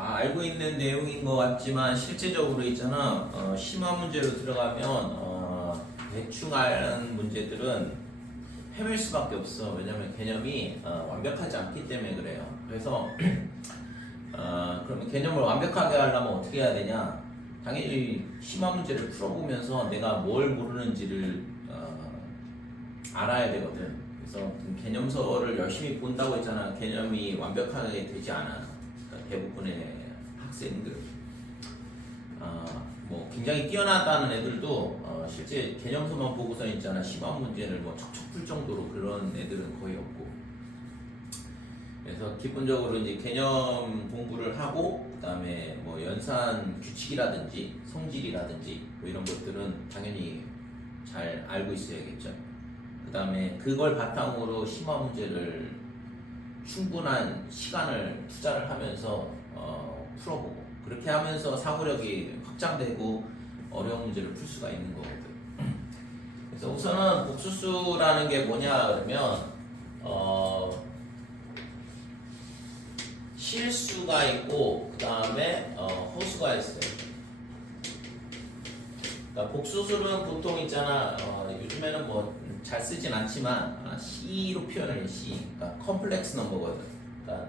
다 알고 있는 내용인 것 같지만 실제적으로 있잖아 심화 문제로 들어가면 대충 아는 문제들은 헤맬 수밖에 없어. 왜냐면 개념이 완벽하지 않기 때문에 그래요. 그래서 그러면 개념을 완벽하게 하려면 어떻게 해야 되냐? 당연히 심화 문제를 풀어보면서 내가 뭘 모르는지를 알아야 되거든. 그래서 개념서를 열심히 본다고 했잖아. 개념이 완벽하게 되지 않아. 그러니까 대부분의 학생들 뭐 굉장히 뛰어나다는 애들도 실제 개념서만 보고서 있잖아. 심화 문제를 뭐 척척 풀 정도로 그런 애들은 거의 없고. 그래서 기본적으로 이제 개념 공부를 하고 그다음에 뭐 연산 규칙이라든지 성질이라든지 뭐 이런 것들은 당연히 잘 알고 있어야겠죠. 그다음에 그걸 바탕으로 심화 문제를 충분한 시간을 투자를 하면서 풀어보고 그렇게 하면서 사고력이 확장되고 어려운 문제를 풀 수가 있는 거거든. 그래서 우선은 복수수라는 게 뭐냐 그러면 실수가 있고 그 다음에 허수가 있어요. 그러니까 복수수는 보통 있잖아 요즘에는 뭐 잘 쓰진 않지만 C로 표현을 해. C. 그러니까 컴플렉스 넘버거든. 그러니까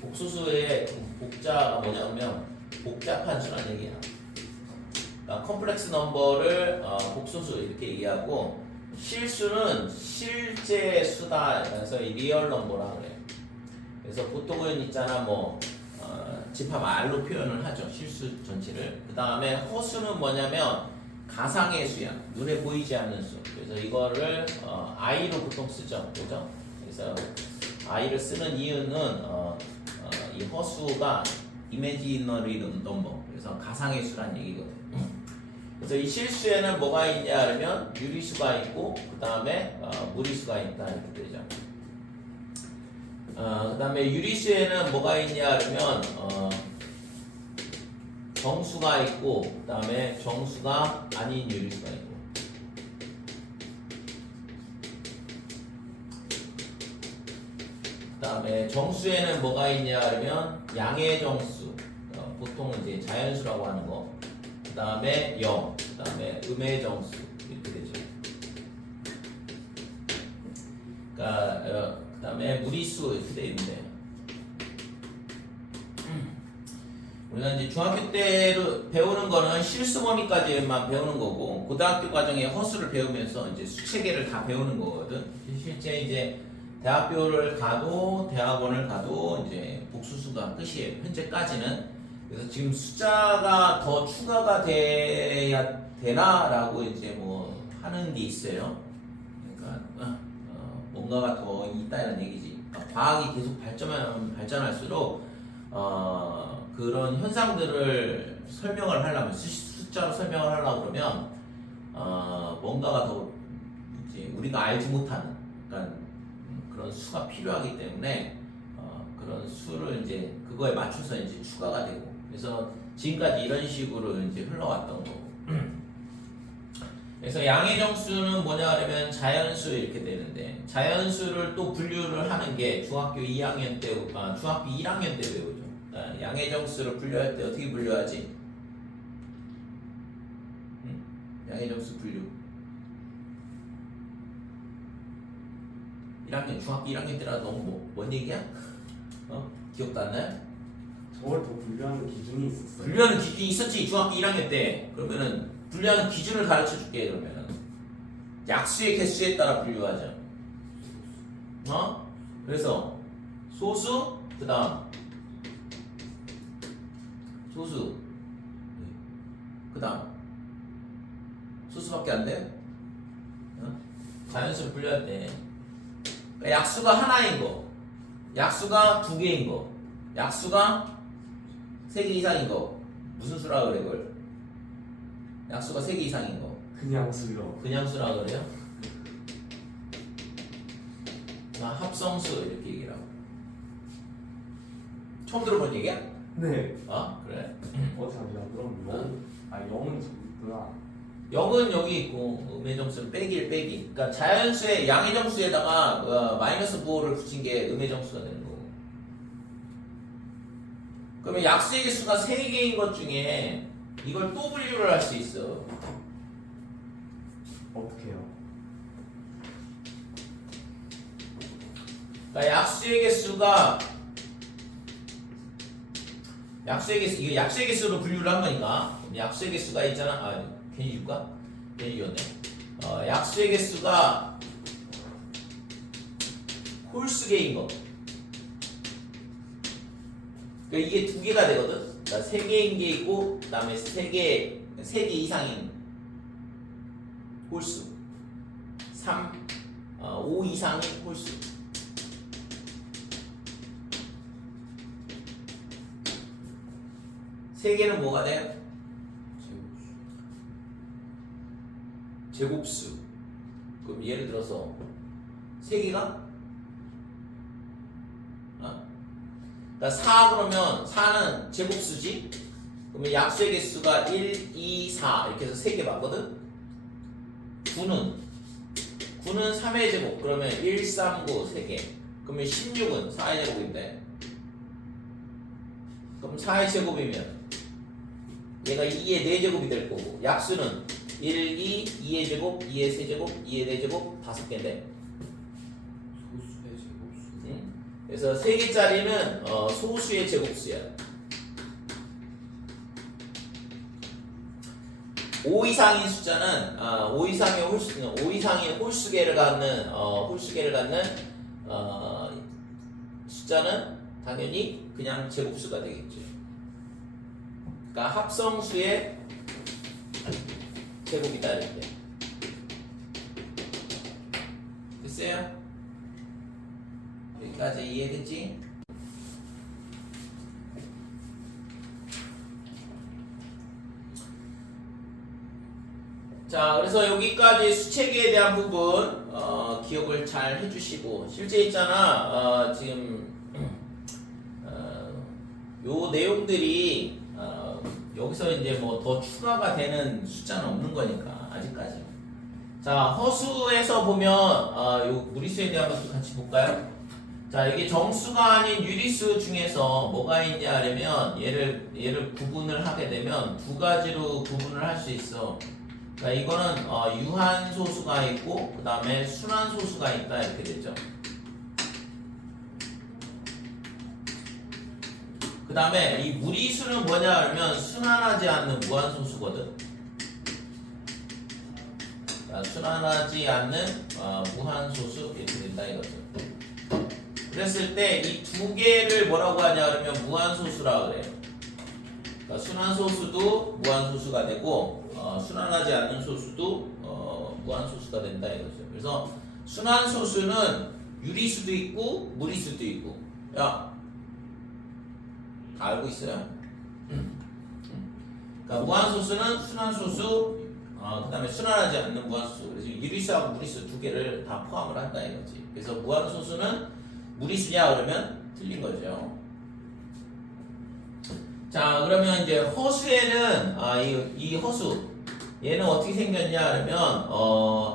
복수수의 복자가 뭐냐면 복잡한 수라는 얘기야. 그러니까 컴플렉스 넘버를 복수수 이렇게 얘기하고 실수는 실제 수다. 그래서 이 리얼 넘버라 그래. 그래서 보통은 있잖아 뭐 집합 R로 표현을 하죠. 실수 전체를. 그 다음에 허수는 뭐냐면 가상의 수야. 눈에 보이지 않는 수. 그래서 이거를 I로 보통 쓰죠. 그죠? 그래서 I를 쓰는 이유는 이 허수가 imaginary number. 그래서 가상의 수란 얘기거든. 그래서 이 실수에는 뭐가 있냐 하면 유리수가 있고 그 다음에 무리수가 있다 이렇게 되죠. 그 다음에 유리수에는 뭐가 있냐 하면 정수가 있고 그 다음에 정수가 아닌 유리수가 있고 그 다음에 정수에는 뭐가 있냐 하면 양의 정수 보통은 이제 자연수라고 하는 거 그 다음에 0, 그 다음에 음의 정수 이렇게 되죠. 그러니까 그 다음에 무리수 이렇게 되어 있는데 우리가 이제 중학교 때로 배우는 거는 실수 범위까지만 배우는 거고 고등학교 과정에 허수를 배우면서 이제 수체계를 다 배우는 거거든. 실제 이제 대학교를 가도 대학원을 가도 이제 복수수가 끝이에요. 현재까지는. 그래서 지금 숫자가 더 추가가 돼야 되나라고 이제 뭐 하는 게 있어요. 그러니까 뭔가가 더 있다는 얘기지. 그러니까 과학이 계속 발전할수록 그런 현상들을 설명을 하려면 숫자로 설명을 하려고 그러면 뭔가가 더 이제 우리가 알지 못하는 그러니까 그런 수가 필요하기 때문에 그런 수를 이제 그거에 맞춰서 이제 추가가 되고 그래서 지금까지 이런 식으로 이제 흘러왔던 거고. 그래서 양의 정수는 뭐냐 하면 자연수 이렇게 되는데 자연수를 또 분류를 하는 게 중학교 2학년 때, 중학교 1학년 때 배우죠. 양의 정수를 분류할 때 어떻게 분류하지? 양의 정수 분류. 1학년, 중학교 1학년 때라 너무 뭔 얘기야? 기억도 안 나요? 저걸 더 분류하는 기준이 있었어요. 분류하는 기준이 있었지 중학교 1학년 때. 그러면은 분류하는 기준을 가르쳐 줄게. 그러면은 약수의 개수에 따라 분류하죠. 그래서 소수 그 다음 소수 그 다음 소수밖에 안 돼? 자연수를 분류할 때 약수가 하나인 거, 약수가 두 개인 거, 약수가 세 개 이상인 거 무슨 수라 그래 그걸? 약수가 세 개 이상인 거 그냥 수요. 그냥 수라 그래요? 합성수 이렇게 얘기를 하고 처음 들어본 얘기야? 네. 그래? 잠시만 그럼 0은 저기구나. 0은 여기 있고 음의 정수는 빼기. 그러니까 자연수의 양의 정수에다가 마이너스 부호를 붙인 게 음의 정수가 되는 거고 그러면 약수의 개수가 3개인 것 중에 이걸 또 분류를 할 수 있어. 어떻게 해요? 그러니까 약수의 개수가 이게 약수의 개수로 분류를 한 거니까 약수의 개수가 있잖아. 아 괜히 줄까? 괜히 줬네. 약수의 개수가 홀수계인 거. 그러니까 이게 2개가 되거든. 그러니까 3개인 게 있고 그다음에 3개 이상인 홀수. 5 이상인 홀수. 세 개는 뭐가 돼요? 제곱수. 그럼 예를 들어서 3개가? 그러니까 4 그러면 4는 제곱수지? 그러면 약수의 개수가 1, 2, 4 이렇게 해서 3개 맞거든? 9는 3의 제곱. 그러면 1, 3, 9 3개. 그러면 16은 4의 제곱인데. 그럼 4의 제곱이면 얘가 2의 4제곱이 될 거고 약수는 1, 2, 2의 제곱, 2의 세제곱, 2의 4제곱 5개인데 소수의 제곱수. 그래서 3개짜리는 소수의 제곱수야. 5 이상인 숫자는 5 이상의 홀수계를 갖는 숫자는 당연히 그냥 제곱수가 되겠죠. 그러니까 합성수의 제곱이다 이렇게. 됐어요? 여기까지 이해됐지? 자, 그래서 여기까지 수체계에 대한 부분 기억을 잘 해주시고 실제 있잖아 지금 요 내용들이 여기서 이제 뭐 더 추가가 되는 숫자는 없는 거니까 아직까지. 자, 허수에서 보면 요 무리수에 대한 것도 같이 볼까요? 자, 이게 정수가 아닌 유리수 중에서 뭐가 있냐 하려면 얘를 구분을 하게 되면 2가지로 구분을 할 수 있어. 그러니까 이거는 유한소수가 있고 그 다음에 순환소수가 있다 이렇게 되죠. 그 다음에 이 무리수는 뭐냐 하면 순환하지 않는 무한소수거든. 그러니까 순환하지 않는 무한소수 이렇게 된다 이거죠. 그랬을 때 이 2개를 뭐라고 하냐 하면 무한소수라 그래요. 그러니까 순환소수도 무한소수가 되고 순환하지 않는 소수도 무한소수가 된다 이거죠. 그래서 순환소수는 유리수도 있고 무리수도 있고. 야, 다 알고 있어요? 그러니까 무한소수는 순환소수, 그 다음에 순환하지 않는 무한소수. 그래서 유리수하고 무리수 2개를 다 포함을 한다 이거지. 그래서 무한소수는 무리수냐 그러면 틀린 거죠. 자, 그러면 이제 허수에는 이 허수 얘는 어떻게 생겼냐 그러면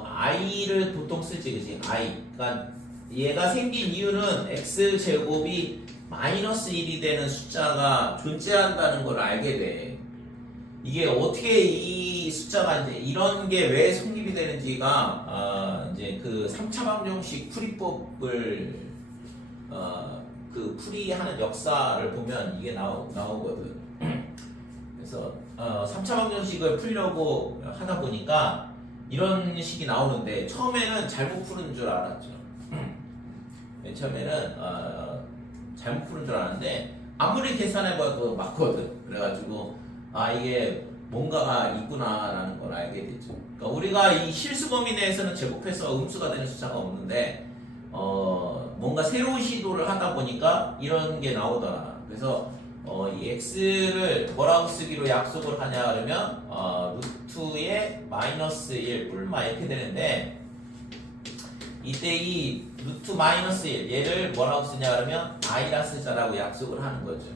i를 보통 쓰지, 그지? i. 그러니까 얘가 생긴 이유는 x 제곱이 마이너스 1이 되는 숫자가 존재한다는 걸 알게 돼. 이게 어떻게 이 숫자가 이제 이런 게 왜 성립이 되는지가 이제 그 3차 방정식 풀이법을 그 풀이하는 역사를 보면 이게 나오거든. 그래서 3차 방정식을 풀려고 하다 보니까 이런 식이 나오는데 처음에는 잘못 푸는 줄 알았죠. 맨 처음에는 잘못 푸는 줄 알았는데 아무리 계산해봐도 맞거든. 그래가지고 이게 뭔가가 있구나라는 걸 알게 되죠. 그러니까 우리가 이 실수 범위 내에서는 제곱해서 음수가 되는 숫자가 없는데 뭔가 새로운 시도를 하다 보니까 이런 게 나오더라. 그래서 이 x를 뭐라고 쓰기로 약속을 하냐 그러면 루트의 마이너스 1 뿔마 이렇게 되는데 이때 이 루트 마이너스 1 얘를 뭐라고 쓰냐 그러면 i라 쓰자라고 약속을 하는 거죠.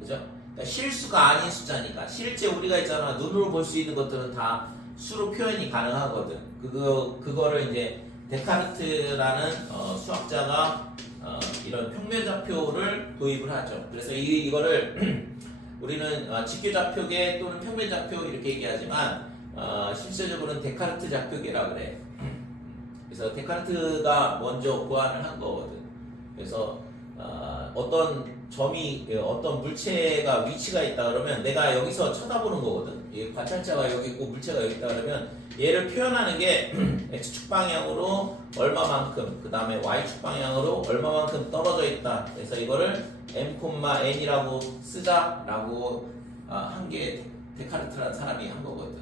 그죠? 그러니까 실수가 아닌 숫자니까 실제 우리가 있잖아 눈으로 볼 수 있는 것들은 다 수로 표현이 가능하거든. 그거를 이제 데카르트라는 수학자가 이런 평면좌표를 도입을 하죠. 그래서 이거를 우리는 직교좌표계 또는 평면좌표 이렇게 얘기하지만 실제적으로는 데카르트 좌표계라 그래. 그래서 데카르트가 먼저 고안을 한 거거든. 그래서 어떤 점이 어떤 물체가 위치가 있다 그러면 내가 여기서 쳐다보는 거거든. 이 관찰자가 여기 있고 물체가 여기 있다 그러면 얘를 표현하는 게 x축 방향으로 얼마만큼, 그 다음에 y축 방향으로 얼마만큼 떨어져 있다. 그래서 이거를 m,n이라고 쓰자라고 한 게 데카르트라는 사람이 한 거거든.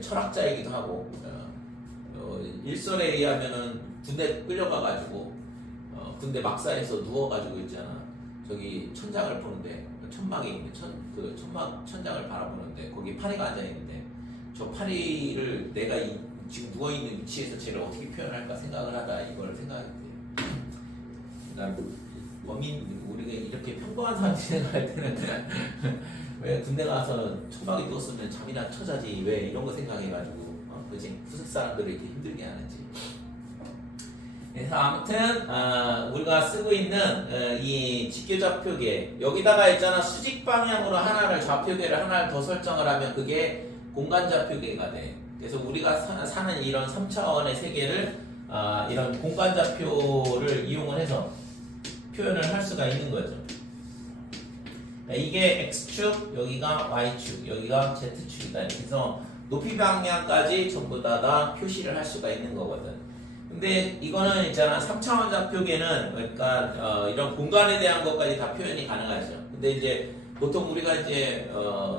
철학자이기도 하고 일설에 의하면은 군대 끌려가가지고 군대 막사에서 누워가지고 있잖아. 저기 천장을 보는데 천막에 있는 천장을 바라보는데 거기 파리가 앉아 있는데 저 파리를 내가 지금 누워 있는 위치에서 쟤를 어떻게 표현할까 생각을 하다 이걸 생각했대. 그러니까 우리가 이렇게 평범한 사람들이 생각할 때는 왜 군대 가서 천막에 누웠으면 잠이나 쳐자지 왜 이런 거 생각해가지고 그지 후색 사람들을 이렇게 힘들게 하는지. 그래서 아무튼 우리가 쓰고 있는 이 직교좌표계 여기다가 있잖아 수직 방향으로 좌표계를 하나를 더 설정을 하면 그게 공간좌표계가 돼. 그래서 우리가 사는 이런 3차원의 세계를 이런 공간좌표를 이용을 해서 표현을 할 수가 있는 거죠. 이게 x축, 여기가 y축, 여기가 z축이다. 이렇게 해서 높이 방향까지 전부 다 표시를 할 수가 있는 거거든. 근데 이거는 있잖아 3차원 좌표계는 그러니까 이런 공간에 대한 것까지 다 표현이 가능하죠. 근데 이제 보통 우리가 이제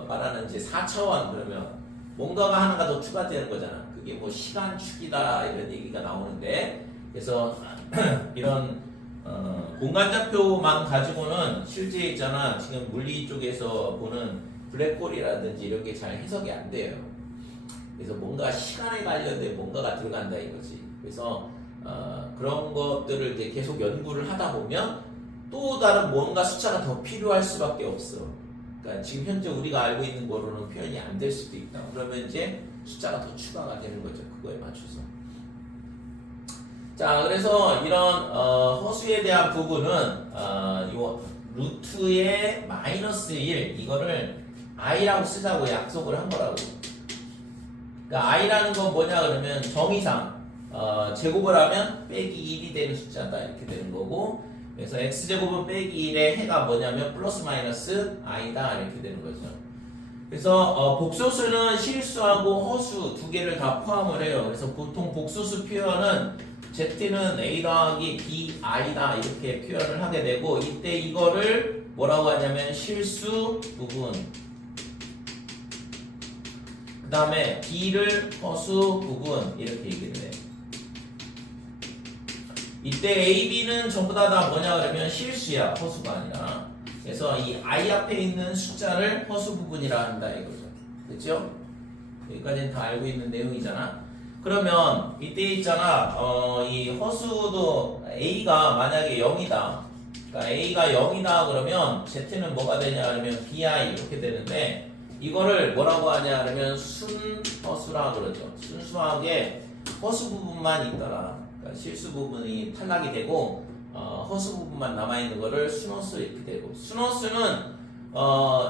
말하는 이제 4차원 그러면 뭔가가 하나가 더 추가되는 거잖아. 그게 뭐 시간축이다 이런 얘기가 나오는데 그래서 이런 공간좌표만 가지고는 실제 있잖아 지금 물리 쪽에서 보는 블랙홀이라든지 이런 게 잘 해석이 안 돼요. 그래서 뭔가 시간에 관련된 뭔가가 들어간다 이거지. 그래서 그런 것들을 이제 계속 연구를 하다 보면 또 다른 뭔가 숫자가 더 필요할 수밖에 없어. 그러니까 지금 현재 우리가 알고 있는 거로는 표현이 안 될 수도 있다. 그러면 이제 숫자가 더 추가가 되는 거죠. 그거에 맞춰서. 자, 그래서 이런 허수에 대한 부분은 요 루트의 -1 이거를 i라고 쓰자고 약속을 한 거라고. 그러니까 i라는 건 뭐냐 그러면 정의상 제곱을 하면 빼기 1이 되는 숫자다 이렇게 되는 거고 그래서 x제곱은 빼기 1의 해가 뭐냐면 플러스 마이너스 i다 이렇게 되는 거죠. 그래서 복소수는 실수하고 허수 두 개를 다 포함을 해요. 그래서 보통 복소수 표현은 z는 a 더하기 b i다 이렇게 표현을 하게 되고 이때 이거를 뭐라고 하냐면 실수 부분 그 다음에 b를 허수 부분 이렇게 얘기를 해요. 이때 a, b는 전부 다 뭐냐 그러면 실수야 허수가 아니라 그래서 이 i 앞에 있는 숫자를 허수 부분이라 한다 이거죠. 됐죠? 여기까지는 다 알고 있는 내용이잖아. 그러면 이때 있잖아 이 허수도 a가 만약에 0이다 그러니까 a가 0이다 그러면 z는 뭐가 되냐 그러면 bi 이렇게 되는데 이거를 뭐라고 하냐 그러면 순허수라 그러죠. 순수하게 허수 부분만 있더라. 그러니까 실수 부분이 탈락이 되고 허수 부분만 남아있는 거를 순허수 이렇게 되고 순허수는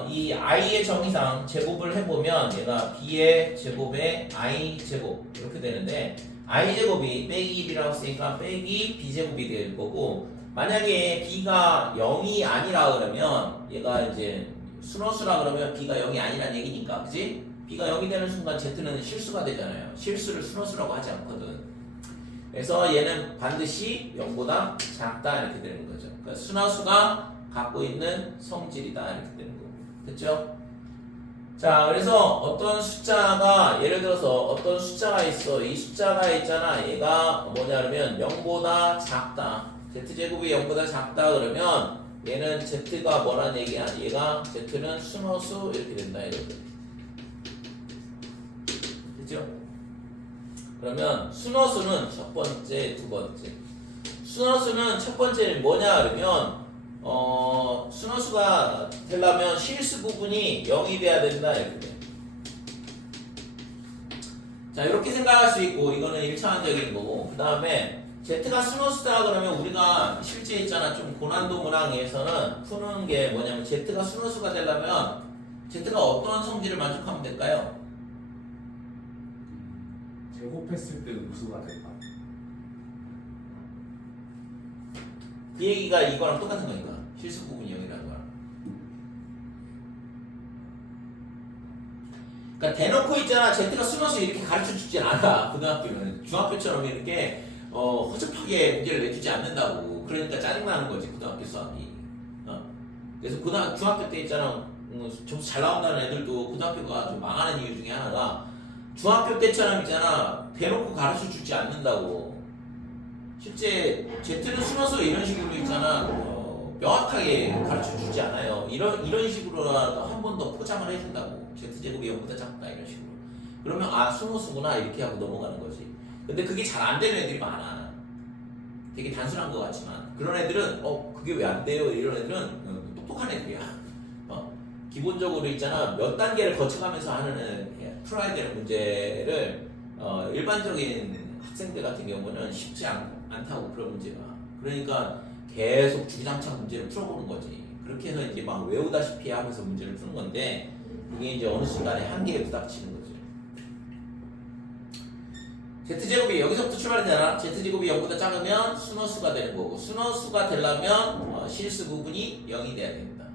이 i의 정의상 제곱을 해보면 얘가 b의 제곱에 i 제곱 이렇게 되는데 i 제곱이 빼기 1이라고 쓰니까 빼기 b 제곱이 될 거고 만약에 b가 0이 아니라 그러면 얘가 이제 순허수라 그러면 b가 0이 아니라는 얘기니까 그치? b가 0이 되는 순간 z는 실수가 되잖아요. 실수를 순허수라고 하지 않거든. 그래서 얘는 반드시 0보다 작다 이렇게 되는 거죠. 그러니까 순허수가 갖고 있는 성질이다 이렇게 되는 거고 됐죠? 자 그래서 어떤 숫자가 예를 들어서 어떤 숫자가 있어 이 숫자가 있잖아 얘가 뭐냐 그러면 0보다 작다 z제곱이 0보다 작다 그러면 얘는 z가 뭐란 얘기야 얘가 z는 순허수 이렇게 된다 이렇게 됐죠? 그러면 순허수는 첫 번째 두 번째 순허수는 첫 번째는 뭐냐 그러면 순허수가 되려면 실수 부분이 0이 돼야 된다 이렇게 돼. 자 이렇게 생각할 수 있고 이거는 1차원적인 거고 그 다음에 Z가 순호수다 그러면 우리가 실제 있잖아 좀 고난도 문항에서는 푸는 게 뭐냐면 Z가 순호수가 되려면 Z가 어떤 성질을 만족하면 될까요? 제곱했을 때 음수가 될까? 그 얘기가 이거랑 똑같은 거니까 실수 부분이 0이라는 거야. 그러니까 대놓고 있잖아 Z가 순호수 이렇게 가르쳐 주진 않아 고등학교는 중학교처럼 이렇게 허접하게 문제를 내주지 않는다고. 그러니까 짜증나는 거지 고등학교 수학이. 그래서 중학교 때 있잖아 점수 잘 나온다는 애들도 고등학교가 좀 망하는 이유 중에 하나가 중학교 때처럼 있잖아 대놓고 가르쳐 주지 않는다고. 실제 Z는 순호수 이런 식으로 있잖아 명확하게 가르쳐 주지 않아요. 이런 식으로라도 한 번 더 포장을 해준다고. Z제곱이 0보다 작다 이런 식으로. 그러면 아 순호수구나 이렇게 하고 넘어가는 거지. 근데 그게 잘 안 되는 애들이 많아. 되게 단순한 것 같지만 그런 애들은 그게 왜 안 돼요? 이런 애들은 똑똑한 애들이야. 기본적으로 있잖아 몇 단계를 거쳐가면서 하는 풀어야 되는 문제를 일반적인 학생들 같은 경우는 쉽지 않다고 그런 문제가. 그러니까 계속 주기장창 문제를 풀어보는 거지. 그렇게 해서 이제 막 외우다시피 하면서 문제를 푸는 건데 그게 이제 어느 순간에 한계에 부닥치는 거지. Z제곱이 여기서부터 출발이잖아. Z제곱이 0보다 작으면 순호수가 되는 거고 순호수가 되려면 실수 부분이 0이 돼야 된다.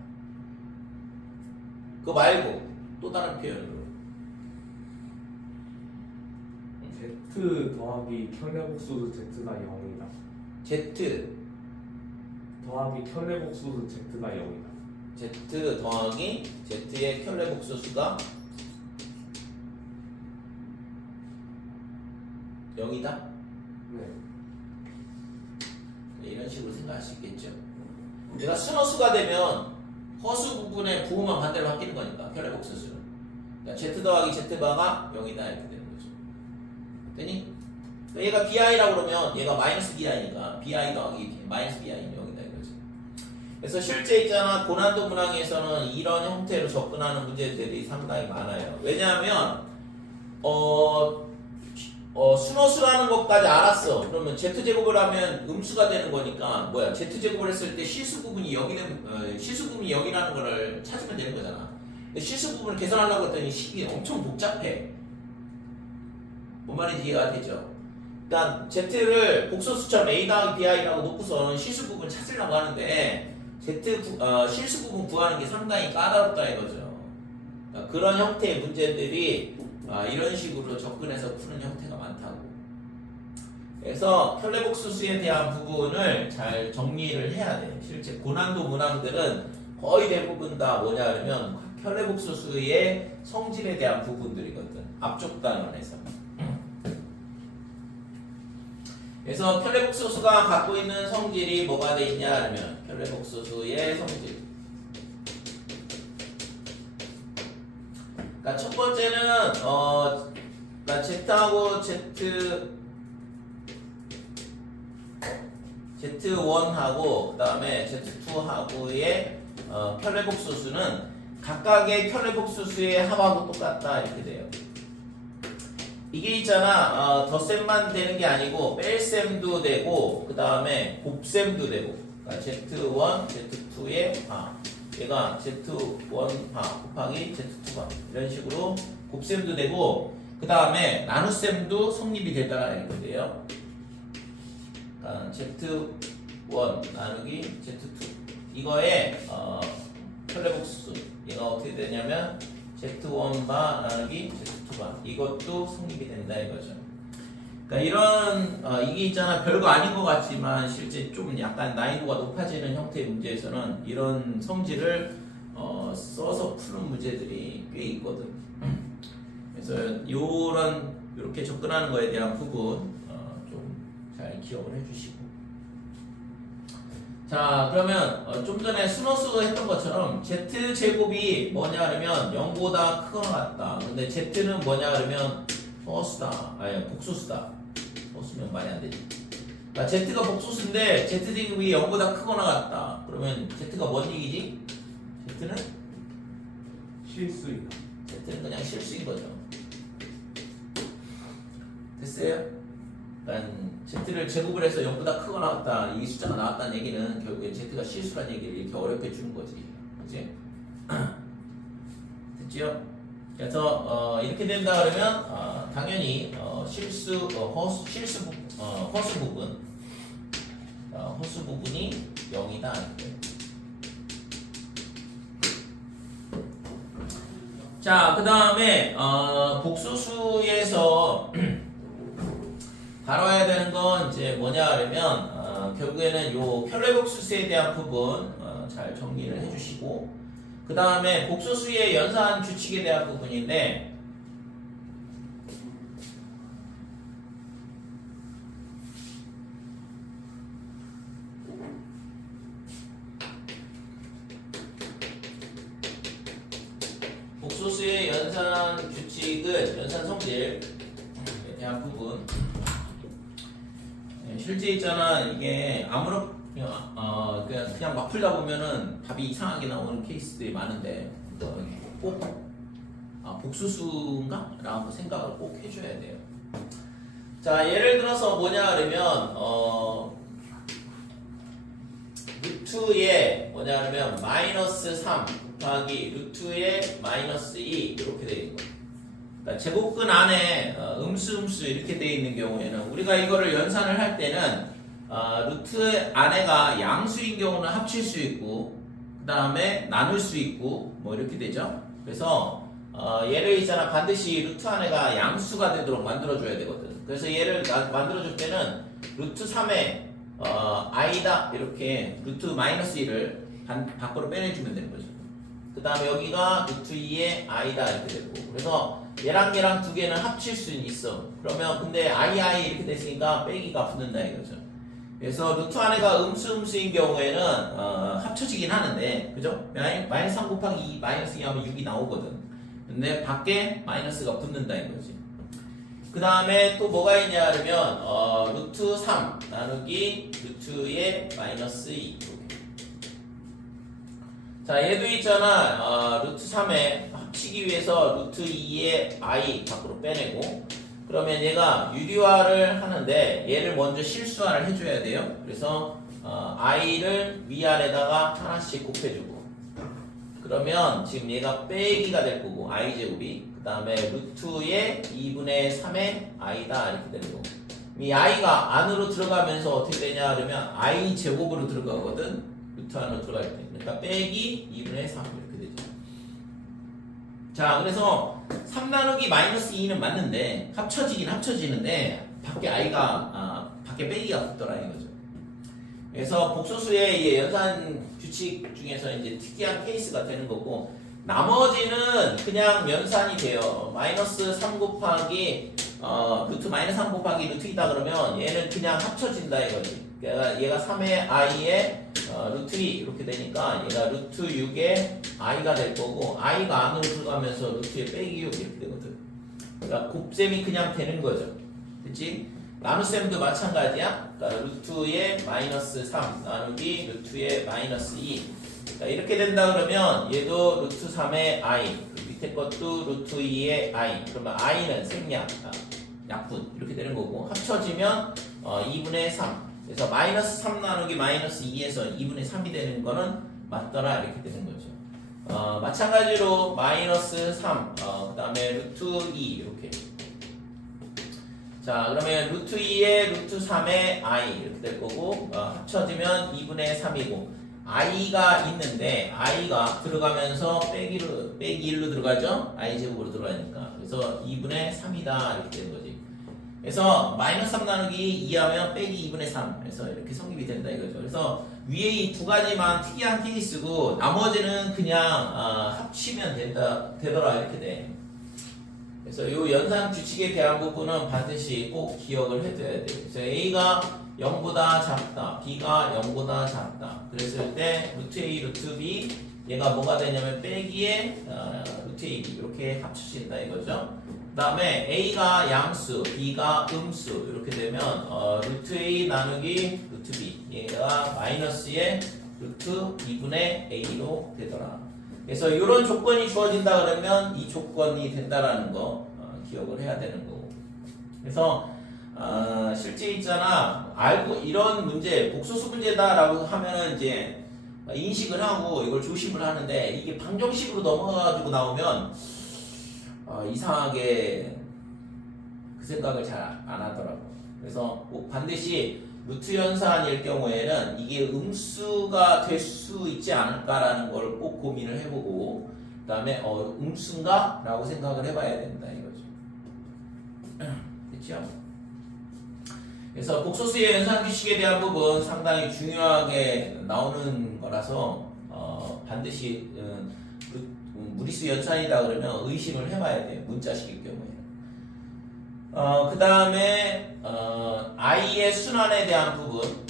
그거 말고 또 다른 표현으로 Z 더하기 켤레복수수 Z가 0이다. Z 더하기 켤레복수수 Z가 0이다. Z 더하기 Z의 켤레 복소수가 0이다? 네. 이런 식으로 생각할 수 있겠죠. 내가 순호수가 되면 허수 부분의 부호만 반대로 바뀌는 거니까 켤레 복소수는. 그러니까 Z 더하기 Z바가 0이다 이렇게 되는 거죠. 되니? 얘가 BI라고 그러면 얘가 마이너스 BI니까 BI 더하기 마이너스 BI는 0이다 이거지. 그래서 실제 있잖아 고난도 문항에서는 이런 형태로 접근하는 문제들이 상당히 많아요. 왜냐하면 순호수라는 것까지 알았어. 그러면 Z제곱을 하면 음수가 되는 거니까 뭐야 Z제곱을 했을 때 실수 부분이 0이 되면 실수 부분이 0이라는 거를 찾으면 되는 거잖아. 근데 실수 부분을 계산하려고 했더니 식이 엄청 복잡해. 뭔 말인지 이해가 되죠? 일단 Z를 복소수처럼 A 더하기 BI라고 놓고서 실수 부분 찾으려고 하는데 실수 부분 구하는 게 상당히 까다롭다 이거죠. 그러니까 그런 형태의 문제들이 이런 식으로 접근해서 푸는 형태가 많다고. 그래서 켤레복수수에 대한 부분을 잘 정리를 해야 돼. 실제 고난도 문항들은 거의 대부분 다 뭐냐 그러면 켤레복수수의 성질에 대한 부분들이거든. 앞쪽 단원에서. 그래서 켤레복소수가 갖고 있는 성질이 뭐가 돼 있냐 하면 켤레복소수의 성질. 그러니까 첫 번째는 Z하고 Z1하고 그다음에 Z2하고의 켤레복소수는 각각의 켤레복소수의 합하고 똑같다 이렇게 돼요. 이게 있잖아 덧셈만 되는 게 아니고 뺄셈도 되고 그 다음에 곱셈도 되고. 그러니까 Z1, Z2의 바 얘가 Z1 바 곱하기 Z2 바 이런 식으로 곱셈도 되고 그 다음에 나눗셈도 성립이 되다가 이렇게 돼요. 그러니까 Z1 나누기 Z2 이거의 켤레복수 얘가 어떻게 되냐면 Z1바 나누기 Z2바 이것도 성립이 된다 이거죠. 그러니까 이런 이게 있잖아 별거 아닌 것 같지만 실제 좀 약간 난이도가 높아지는 형태의 문제에서는 이런 성질을 써서 푸는 문제들이 꽤 있거든. 그래서 이렇게 접근하는 거에 대한 부분 좀 잘 기억을 해주시고. 자 그러면 좀 전에 순호수 했던 것처럼 Z제곱이 뭐냐 하면 0보다 크거나 같다. 근데 Z는 뭐냐 하면 허수다. 아니 복소수다. 허수면 말이 안 되지. 그러니까 Z가 복소수인데 Z제곱이 0보다 크거나 같다. 그러면 Z가 뭔 얘기지? Z는? 실수이다. Z는 그냥 실수인 거죠. 됐어요? 그러니까 z를 제곱을 해서 0보다 크거나 같다 이 숫자가 나왔다는 얘기는 결국에 z가 실수란 얘기를 이렇게 어렵게 주는 거지. 그치? 됐지요? 그래서 이렇게 된다 그러면 당연히 허수 부분이 0이다. 자, 그 다음에 복소수에서 다뤄야 되는 건 이제 뭐냐 그러면 결국에는 요 편례복수수에 대한 부분 잘 정리를 해주시고 그 다음에 복소수의 연산 규칙에 대한 부분인데 복소수의 연산 규칙은 연산 성질에 대한 부분 실제 있잖아 이게 아무렇 그냥 막 풀다 보면은 답이 이상하게 나오는 케이스들이 많은데 꼭 복수수인가? 라고 생각을 꼭 해줘야 돼요. 자 예를 들어서 뭐냐 그러면 루트에 뭐냐 그러면 마이너스 3 곱하기 루트에 마이너스 2 이렇게 되어 있는 거예요. 그러니까 제곱근 안에 음수 이렇게 되어 있는 경우에는 우리가 이거를 연산을 할 때는 루트 안에가 양수인 경우는 합칠 수 있고 그 다음에 나눌 수 있고 뭐 이렇게 되죠. 그래서 얘를 있잖아 반드시 루트 안에가 양수가 되도록 만들어줘야 되거든. 그래서 얘를 만들어줄 때는 루트 3에 i다 이렇게 루트 마이너스 1을 밖으로 빼내주면 되는 거죠. 그 다음에 여기가 루트 2에 i다 이렇게 되고 그래서 얘랑 얘랑 두 개는 합칠 수는 있어. 그러면 근데 i 이렇게 됐으니까 빼기가 붙는다 이거죠. 그래서 루트 안에가 음수인 경우에는 합쳐지긴 하는데 그죠? 마이너스 3 곱하기 2 마이너스 2 하면 6이 나오거든. 근데 밖에 마이너스가 붙는다 이거지. 그 다음에 또 뭐가 있냐 그러면 루트 3 나누기 루트의 마이너스 2 이렇게. 자 얘도 있잖아 루트 3에 합치기 위해서 루트 2의 i 밖으로 빼내고 그러면 얘가 유리화를 하는데 얘를 먼저 실수화를 해줘야 돼요. 그래서 i를 위아래다가 하나씩 곱해주고 그러면 지금 얘가 빼기가 될 거고 i제곱이 그 다음에 루트의 2분의 3의 i다 이렇게 되는 거고 이 i가 안으로 들어가면서 어떻게 되냐 그러면 i제곱으로 들어가거든. 루트 안으로 들어갈 때 그러니까 빼기 2분의 3 이렇게 되죠. 자 그래서 3 나누기 마이너스 2는 맞는데 합쳐지는데 밖에 i가 밖에 빼기가 붙더라 이거죠. 그래서 복소수의 연산 규칙 중에서 이제 특이한 케이스가 되는 거고 나머지는 그냥 연산이 돼요. 마이너스 3 곱하기 루트 마이너스 3 곱하기 루트 2다 그러면 얘는 그냥 합쳐진다 이거지. 얘가 3의 i에 루트 2 이렇게 되니까 얘가 루트 6의 i가 될 거고 i가 안으로 들어가면서 루트의 빼기 6 이렇게 되거든. 그러니까 곱셈이 그냥 되는 거죠. 그치? 나눗셈도 마찬가지야. 그러니까 루트의 마이너스 3 나누기 루트의 마이너스 2 그러니까 이렇게 된다 그러면 얘도 루트 3의 i 그 밑에 것도 루트 2의 i 그러면 i는 생략 약분 이렇게 되는 거고 합쳐지면 2분의 3 그래서 마이너스 3 나누기 마이너스 2에서 2분의 3이 되는 거는 맞더라 이렇게 되는 거죠. 마찬가지로 마이너스 3 그 다음에 루트 2 이렇게 자 그러면 루트 2에 루트 3의 i 이렇게 될 거고 합쳐지면 2분의 3이고 i가 있는데 i가 들어가면서 빼기 1로 들어가죠. i 제곱으로 들어가니까 그래서 2분의 3이다 이렇게 되는 거지. 그래서 마이너스 3 나누기 2 하면 빼기 2분의 3 그래서 이렇게 성립이 된다 이거죠. 그래서 위에 이 두 가지만 특이한 케이스고 나머지는 그냥 합치면 되더라 이렇게 돼. 그래서 이 연산 규칙에 대한 부분은 반드시 꼭 기억을 해둬야 돼요. 그래서 A가 0보다 작다, B가 0보다 작다. 그랬을 때 루트 A, 루트 B 얘가 뭐가 되냐면 빼기에 루트 AB 이렇게 합쳐진다 이거죠. 그 다음에 A가 양수, B가 음수 이렇게 되면 루트 A 나누기 루트 B 얘가 마이너스의 루트 2분의 A로 되더라. 그래서 이런 조건이 주어진다 그러면 이 조건이 된다라는 거 기억을 해야 되는 거고. 그래서 실제 있잖아 알고 이런 문제 복소수 문제다라고 하면은 이제 인식을 하고 이걸 조심을 하는데 이게 방정식으로 넘어가가지고 나오면 이상하게 그 생각을 잘 안 하더라고. 그래서 꼭 반드시 루트 연산일 경우에는 이게 음수가 될 수 있지 않을까라는 걸 꼭 고민을 해보고 그 다음에 음수인가? 라고 생각을 해봐야 된다 이거죠. 됐죠? 그래서 복소수의 연산규칙에 대한 부분 상당히 중요하게 나오는 거라서 반드시 무리수 연산이다 그러면 의심을 해봐야 돼요. 문자식일 경우에. 그 다음에 i의 순환에 대한 부분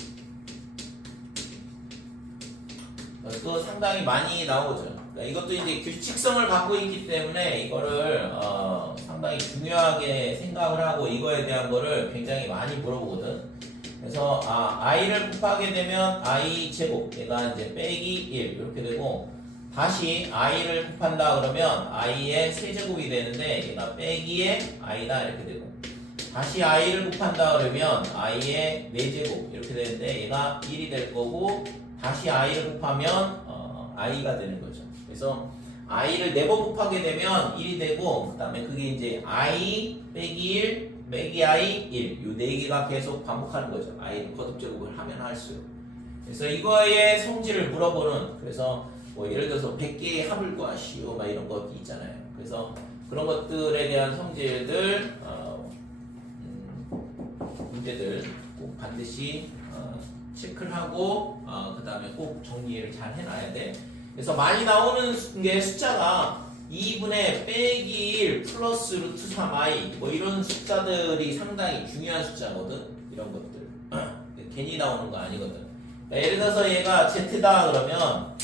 또 상당히 많이 나오죠. 그러니까 이것도 이제 규칙성을 갖고 있기 때문에 이거를 상당히 중요하게 생각을 하고 이거에 대한 거를 굉장히 많이 물어보거든. 그래서 i를 곱하게 되면 i 제곱 얘가 이제 빼기 1 이렇게 되고 다시 i를 곱한다 그러면 i의 세제곱이 되는데 얘가 빼기에 i다 이렇게 되고 다시 i를 곱한다 그러면 i의 4제곱 이렇게 되는데 얘가 1이 될 거고 다시 i를 곱하면 i가 되는 거죠. 그래서 i를 4번 곱하게 되면 1이 되고 그 다음에 그게 이제 i 빼기 1 빼기 i 1 요 4개가 계속 반복하는 거죠. i를 거듭제곱을 하면 할수록. 그래서 이거의 성질을 물어보는 그래서 뭐 예를 들어서 100개의 합을 구하시오 막 이런 것 있잖아요. 그래서 그런 것들에 대한 성질들 문제들 꼭 반드시 체크를 하고 그 다음에 꼭 정리를 잘 해놔야 돼. 그래서 많이 나오는 게 숫자가 2분의 빼기 1 플러스 루트 3i 뭐 이런 숫자들이 상당히 중요한 숫자거든. 이런 것들 괜히 나오는 거 아니거든. 예를 들어서 얘가 z다 그러면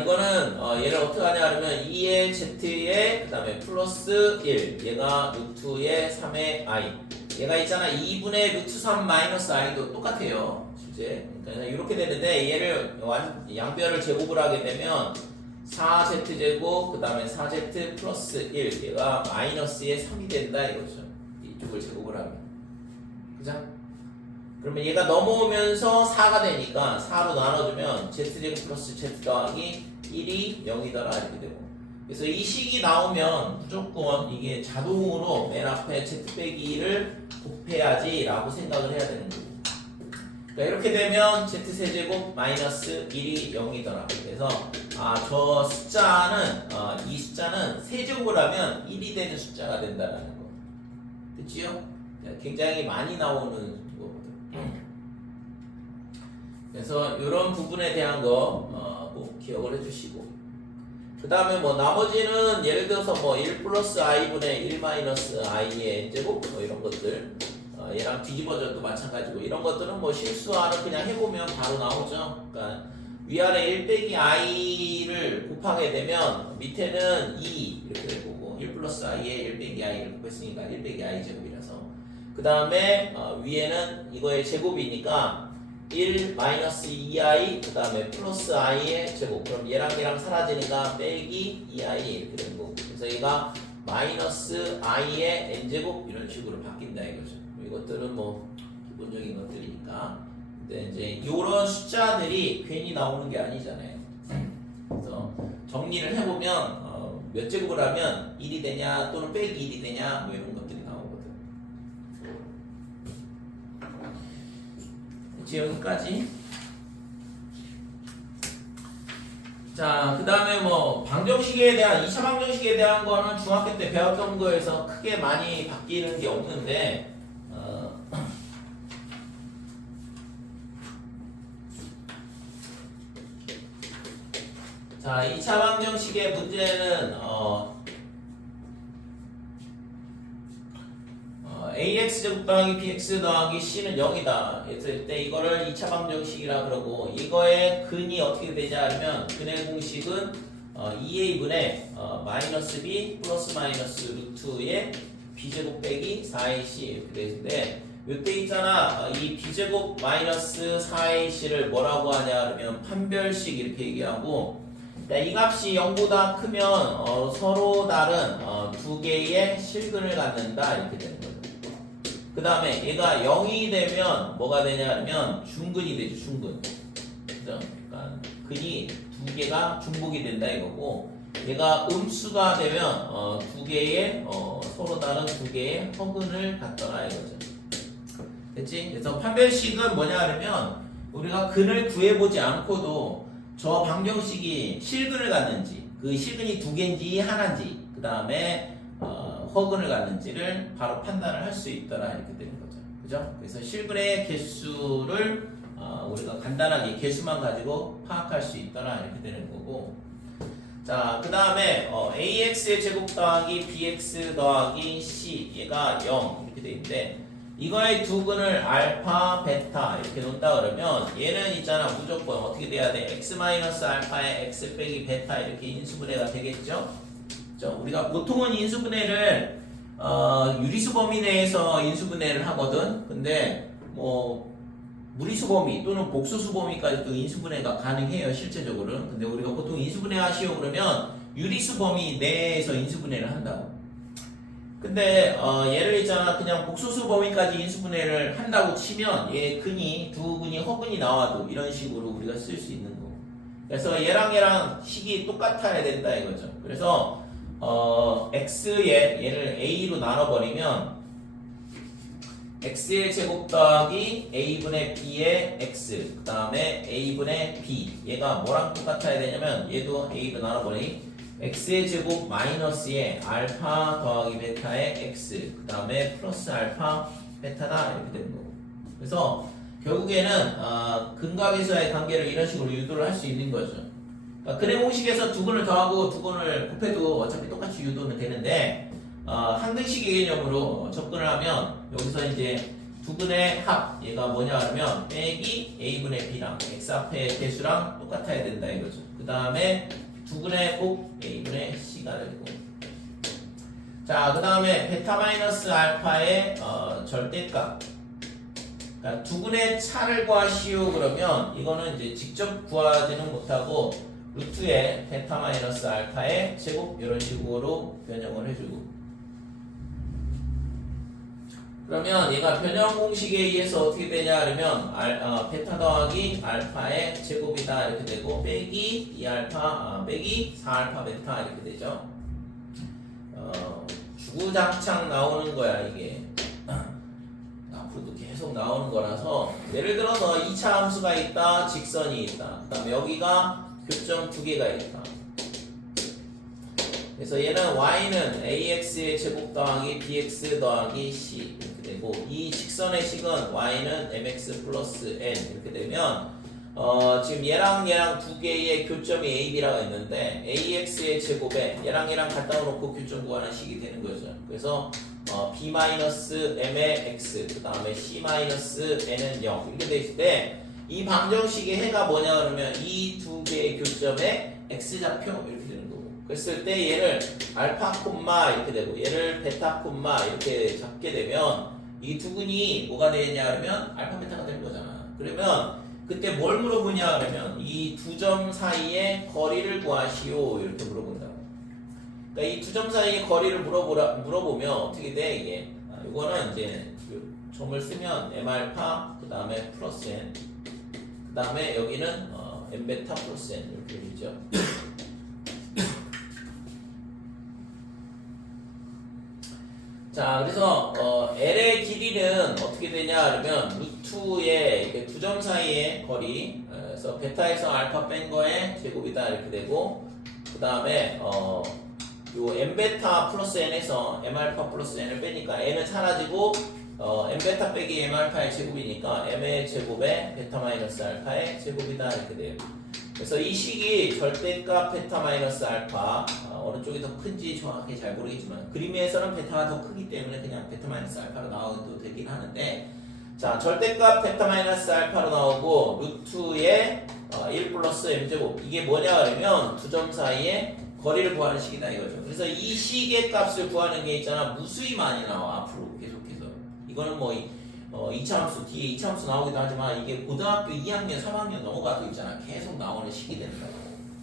이거는 얘를 어떻게 하냐 하면 2의 z에 그 다음에 플러스 1 얘가 루트의 3의 i 얘가 있잖아 2분의 루트 3 마이너스 i도 똑같아요 실제. 그러니까 이렇게 되는데 얘를 양변을 제곱을 하게 되면 4z제곱 그 다음에 4z 플러스 1 얘가 마이너스의 3이 된다 이거죠. 이쪽을 제곱을 하면 그죠? 그러면 얘가 넘어오면서 4가 되니까 4로 나눠주면 z제곱 플러스 z 더하기 1이 0이더라 이렇게 되고 그래서 이 식이 나오면 무조건 이게 자동으로 맨 앞에 z 빼기 1을 곱해야지 라고 생각을 해야 되는 거고 그러니까 이렇게 되면 z세제곱 마이너스 1이 0이더라. 그래서 저 숫자는 이 숫자는 세제곱을 하면 1이 되는 숫자가 된다라는 거 됐지요? 굉장히 많이 나오는 거거든. 그래서 이런 부분에 대한 거 꼭 기억을 해주시고 그 다음에 뭐 나머지는 예를 들어서 뭐 1 플러스 i분의 1 마이너스 i의 n제곱 뭐 이런 것들 얘랑 뒤집어져도 마찬가지고 이런 것들은 뭐 실수하는 그냥 해보면 바로 나오죠. 그러니까 위아래 1 빼기 i를 곱하게 되면 밑에는 2 이렇게 될 거고 1 플러스 i에 1 빼기 i를 곱했으니까 1 빼기 i 제곱이라서 그 다음에 위에는 이거의 제곱이니까 1 마이너스 2i 그 다음에 플러스 i의 제곱 그럼 얘랑 사라지니까 빼기 2i 이렇게 되는 거고 그래서 얘가 마이너스 i의 n제곱 이런 식으로 바뀐다 이거죠. 이것들은 뭐 기본적인 것들이니까 근데 이제 이런 숫자들이 괜히 나오는 게 아니잖아요. 그래서 정리를 해보면 몇 제곱을 하면 1이 되냐 또는 빼기 1이 되냐 뭐 이런 것들이 나오거든. 이제 여기까지. 자, 그 다음에 뭐 방정식에 대한 2차 방정식에 대한 거는 중학교 때 배웠던 거에서 크게 많이 바뀌는 게 없는데 자, 2차 방정식의 문제는 ax제곱 더하기 bx 더하기 c는 0이다 했을 때 이거를 2차 방정식이라 그러고 이거의 근이 어떻게 되냐 하면 근의 공식은 2a분의 마이너스 b 플러스 마이너스 루트의 b제곱 빼기 4ac 이렇게 되는데 이때 있잖아 이 b제곱 마이너스 4ac를 뭐라고 하냐 그러면 판별식 이렇게 얘기하고 이 값이 0보다 크면 서로 다른 두 개의 실근을 갖는다 이렇게 되는 거죠. 그 다음에 얘가 0이 되면 뭐가 되냐면 중근이 되죠. 중근. 그죠? 그러니까 근이 두 개가 중복이 된다 이거고, 얘가 음수가 되면 두 개의 서로 다른 두 개의 허근을 갖더라 이거죠. 됐지? 그래서 판별식은 뭐냐 하면 우리가 근을 구해보지 않고도 저 방정식이 실근을 갖는지, 그 실근이 두 개인지 하나인지, 그 다음에 허근을 갖는지를 바로 판단을 할 수 있더라 이렇게 되는 거죠. 그죠? 그래서 실근의 개수를 우리가 간단하게 개수만 가지고 파악할 수 있더라 이렇게 되는 거고, 자, 그 다음에 ax의 제곱 더하기 bx 더하기 c 얘가 0 이렇게 돼 있는데, 이거의 두 근을 알파, 베타 이렇게 놓는다 그러면 얘는 있잖아 무조건 어떻게 돼야 돼? x 마이너스 알파에 x 빼기 베타 이렇게 인수분해가 되겠죠? 그죠? 우리가 보통은 인수분해를 유리수 범위 내에서 인수분해를 하거든. 근데 뭐 무리수 범위 또는 복수수 범위까지도 인수분해가 가능해요 실제적으로는. 근데 우리가 보통 인수분해 하시오 그러면 유리수 범위 내에서 인수분해를 한다고. 근데 얘를 있잖아 그냥 복수수 범위까지 인수분해를 한다고 치면 얘 근이 두 근이 허근이 나와도 이런 식으로 우리가 쓸 수 있는 거고. 그래서 얘랑 식이 똑같아야 된다 이거죠. 그래서 x에 얘를 a로 나눠버리면 x의 제곱 더하기 a분의 b의 x 그 다음에 a분의 b 얘가 뭐랑 똑같아야 되냐면 얘도 a로 나눠버리니 x의 제곱 마이너스의 알파 더하기 베타의 x 그 다음에 플러스 알파 베타다 이렇게 되는 거고. 그래서 결국에는 근각에서의 관계를 이런 식으로 유도를 할 수 있는 거죠. 그러니까 근의 공식에서 두 근을 더하고 두 근을 곱해도 어차피 똑같이 유도는 되는데 항등식의 개념으로 접근을 하면 여기서 이제 두 근의 합 얘가 뭐냐 하면 빼기 a분의 b랑 x 앞의 개수랑 똑같아야 된다 이거죠. 그 다음에 두 근의 곱 a분의 c가 되고, 자 그 다음에 베타 마이너스 알파의 절대값, 그러니까 두 근의 차를 구하시오 그러면 이거는 이제 직접 구하지는 못하고 루트에 베타 마이너스 알파의 제곱 이런 식으로 변형을 해주고, 그러면 얘가 변형 공식에 의해서 어떻게 되냐 그러면 베타 더하기 알파의 제곱이다 이렇게 되고 빼기 2알파 빼기 4알파 베타 이렇게 되죠. 주구장창 나오는 거야 이게. 앞으로도 계속 나오는 거라서, 예를 들어서 2차 함수가 있다, 직선이 있다, 그 다음에 여기가 교점 두 개가 있다. 그래서 얘는 y는 ax의 제곱 더하기 bx 더하기 c 이렇게 되고, 이 직선의 식은 y는 mx 플러스 n 이렇게 되면 지금 얘랑 두 개의 교점이 a, b라고 했는데 ax의 제곱에 얘랑 갖다 놓고 교점 구하는 식이 되는 거죠. 그래서 b 마이너스 m의 x 그 다음에 c 마이너스 n은 0 이렇게 돼 있을 때 이 방정식의 해가 뭐냐 그러면 이 두 개의 교점에 x좌표 이렇게 되는 거고, 그랬을 때 얘를 알파 콤마 이렇게 되고 얘를 베타 콤마 이렇게 잡게 되면 이 두 근이 뭐가 되냐 그러면 알파 베타가 되는 거잖아. 그러면 그때 뭘 물어보냐 그러면 이 두 점 사이의 거리를 구하시오 이렇게 물어본다고. 그러니까 이 두 점 사이의 거리를 물어보면 어떻게 돼 이게. 이거는 이제 점을 쓰면 m 알파 그 다음에 플러스 n 그 다음에 여기는 m 베타 플러스 n 이렇게 되죠. 자, 그래서 L의 길이는 어떻게 되냐 그러면 루트의 두 점 사이의 거리, 그래서 베타에서 알파 뺀 거의 제곱이다 이렇게 되고, 그 다음에 요 m 베타 플러스 n에서 m 알파 플러스 n을 빼니까 n은 사라지고 m 베타 빼기 m 알파의 제곱이니까 m의 제곱에 베타 마이너스 알파의 제곱이다 이렇게 돼요. 그래서 이 식이 절대값 베타 마이너스 알파 어느 쪽이 더 큰지 정확히 잘 모르겠지만 그림에서는 베타가 더 크기 때문에 그냥 베타 마이너스 알파로 나와도 되긴 하는데, 자 절대값 베타 마이너스 알파로 나오고 루트에 1 플러스 m제곱 이게 뭐냐 그러면 두 점 사이에 거리를 구하는 식이다 이거죠. 그래서 이 식의 값을 구하는 게 있잖아 무수히 많이 나와 앞으로 계속해서. 이거는 뭐 2차 함수 뒤에 2차 함수 나오기도 하지만 이게 고등학교 2학년 3학년 넘어가도 있잖아 계속 나오는 식이 된다고.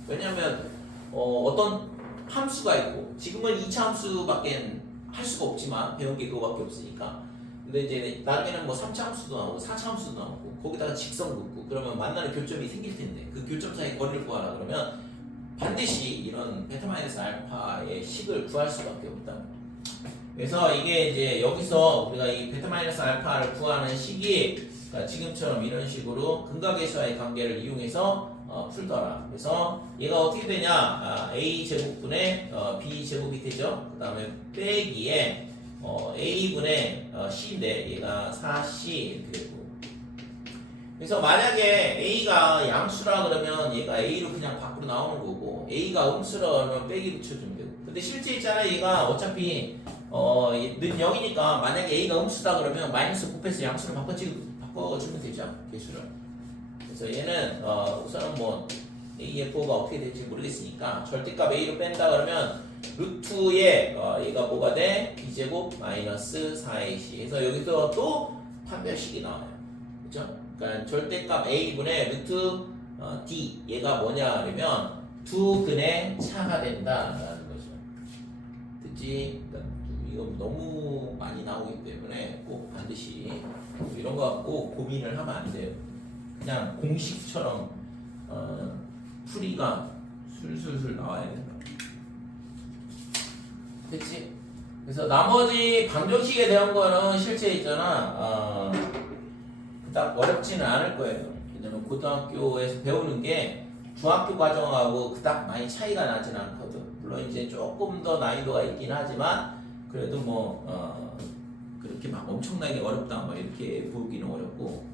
왜냐면 어떤 함수가 있고 지금은 2차 함수밖에 할 수가 없지만 배운 게 그거밖에 없으니까 근데 이제 나중에는 뭐 3차 함수도 나오고 4차 함수도 나오고 거기다가 직선 긋고 그러면 만나는 교점이 생길 텐데 그 교점 사이 거리를 구하라 그러면 반드시 이런 베타 마이너스 알파의 식을 구할 수밖에 없다. 그래서 이게 이제 여기서 우리가 이 베타 마이너스 알파를 구하는 식이 그러니까 지금처럼 이런 식으로 근각계수와의 관계를 이용해서 풀더라. 그래서 얘가 어떻게 되냐? a 제곱분의 b 제곱이 되죠. 그 다음에 빼기에 a분의 c인데 얘가 4c 이렇게 되고. 그래서 만약에 a가 양수라 그러면 얘가 a로 그냥 밖으로 나오는 거고 a가 음수라 그러면 빼기 붙여주면 되고. 근데 실제 있잖아 얘가 어차피 는 0이니까 만약에 a가 음수다 그러면 마이너스 곱해서 양수를 바꿔주면 되죠 개수를. 그래서 얘는 우선은 뭐 a의 부호가 어떻게 될지 모르겠으니까 절대값 a로 뺀다 그러면 루트에 얘가 뭐가 돼? b제곱 마이너스 4ac 해서 여기서 또 판별식이 나와요. 그죠? 그러니까 절대값 a분의 루트 d 얘가 뭐냐 그러면 두 근의 차가 된다라는 거죠. 듣지? 그러니까 이거 너무 많이 나오기 때문에 꼭 반드시 이런 거 꼭 고민을 하면 안 돼요. 그냥 공식처럼 풀이가 술술술 나와야 된다. 됐지? 그래서 나머지 방정식에 대한 거는 실제 있잖아 그닥 어렵지는 않을 거예요. 왜냐면 고등학교에서 배우는 게 중학교 과정하고 그닥 많이 차이가 나진 않거든. 물론 이제 조금 더 난이도가 있긴 하지만 그래도 뭐 그렇게 막 엄청나게 어렵다 뭐 이렇게 보기는 어렵고.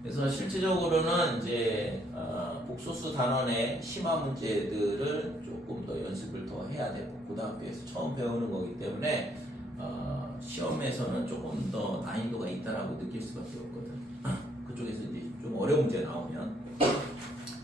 그래서 실제적으로는 이제 복소수 단원의 심화 문제들을 조금 더 연습을 더 해야 되고 고등학교에서 처음 배우는 거기 때문에 시험에서는 조금 더 난이도가 있다라고 느낄 수밖에 없거든. 그쪽에서 이제 좀 어려운 문제 나오면